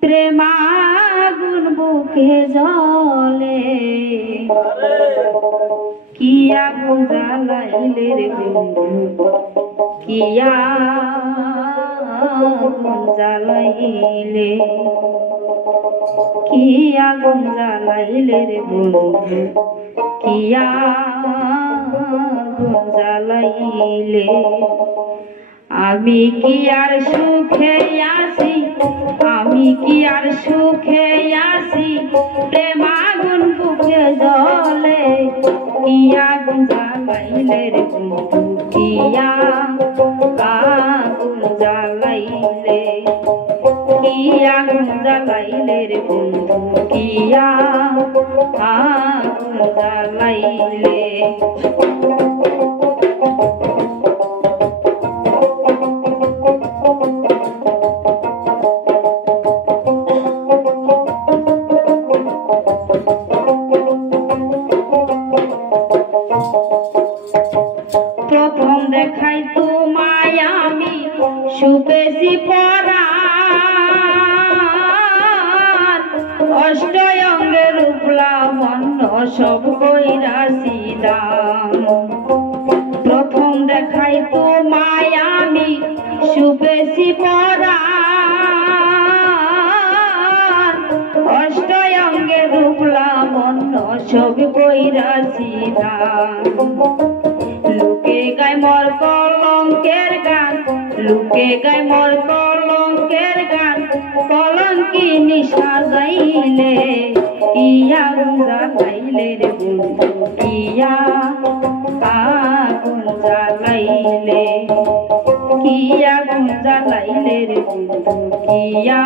প্রেমাগুন বুকে জলে। কি আগুন রে বন্ধু? কি আগুন জ্বালাইলে? কি আগুন জ্বালাইলে রে বন্ধু? কি আগুন আমি কি আর সুখে আসি আমি কি আর সুখে আসি প্রেম আগুন বুকে জলে কি আগুন রে বন্ধু কি আগুন জ্বালাইলে কি আগুন জ্বালাইলে রে বন্ধু কি আগুন জ্বালাইলে সুপেশি পরা অষ্টয়ঙ্গের উপলা বন্ধ সব কইরাছি দাম প্রথম দেখাই তোমায় আমি সুপেশি পরা অষ্টয়ঙ্গের উপলা বন্ধ সব কইরাছি দাম লুকে গায় মোর কলঙ্কের গান লুকে গায় মোর কলঙ্কের গান, কলঙ্কি নিশা যাইলে ইয়া গুঞ্জা লাইলে রে ইয়া আগুন জ্বালাইলে কিয়া গুঞ্জা লাইলে রে বন্ধু, কিয়া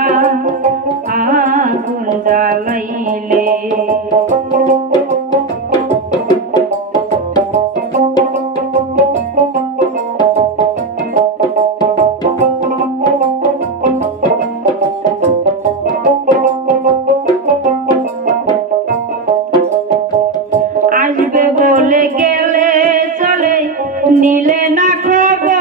বলে গেলে চলে, নিলে না খবর।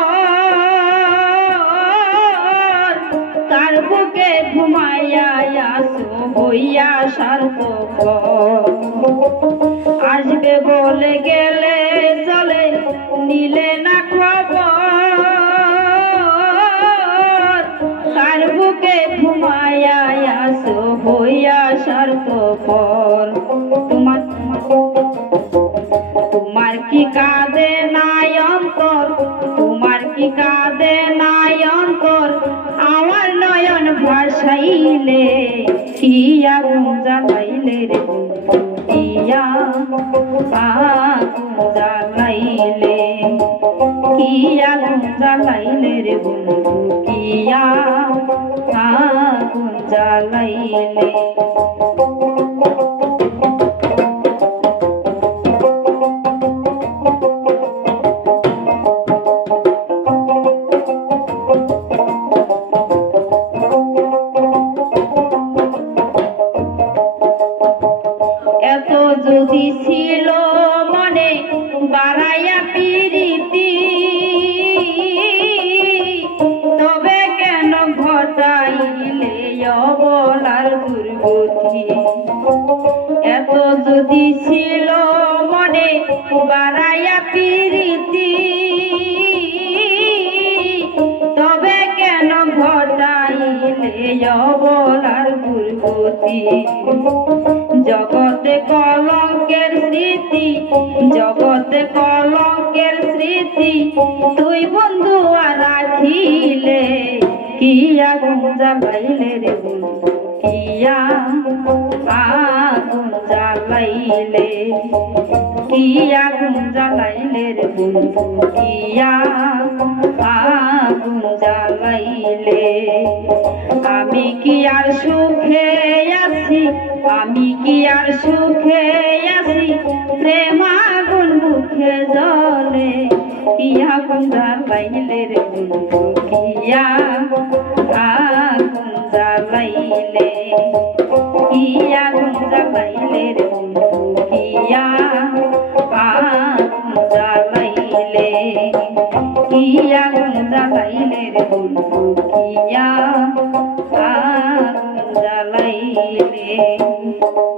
তার বুকে ঘুমাইয়া আসো হইয়া সার্থ আসবে বলে গেলে চলে, নিলে না খবর। তার বুকে ঘুমাইয়া আসো হইয়া সার্থ ভাসাইলে কি আগুন জ্বালাইলে রে কি আগুন জ্বালাইলে? কি আগুন জ্বালাইলে রে বন্ধু? কি আগুন জ্বালাইলে? বাড়াইয়া পিরিতি। তবে কেন ঘটাইলে অবলার দুর্গতি? এত যদি ছিল মনে বাড়াইয়া পিরিতি, তবে কেন ঘটাইলে অবলার দুর্গতি? জগতে কলঙ্কের স্মৃতি, জগতে কলঙ্কের স্মৃতি তুই বন্ধু আর রাখিলে। কি আগুন জ্বালাইলে রে বন্ধু, কি আগুন জ্বালাইলে? কি আগুন জ্বালাইলে রে বন্ধু, কি আগুন জ্বালাইলে? আমি কি আমি কি আর সুখে আছি? প্রেম আগুন বুকে জলে কিয়া গুঞ্জা লাইলে রে কিয়া আগুন জ্বালাইলে কিয়া গুঞ্জা লাইলে রে কিয়া আগুন জ্বালাইলে কিয়া জ্বালাইলে রে বন্ধু কিয়া আগুন জ্বালাইলে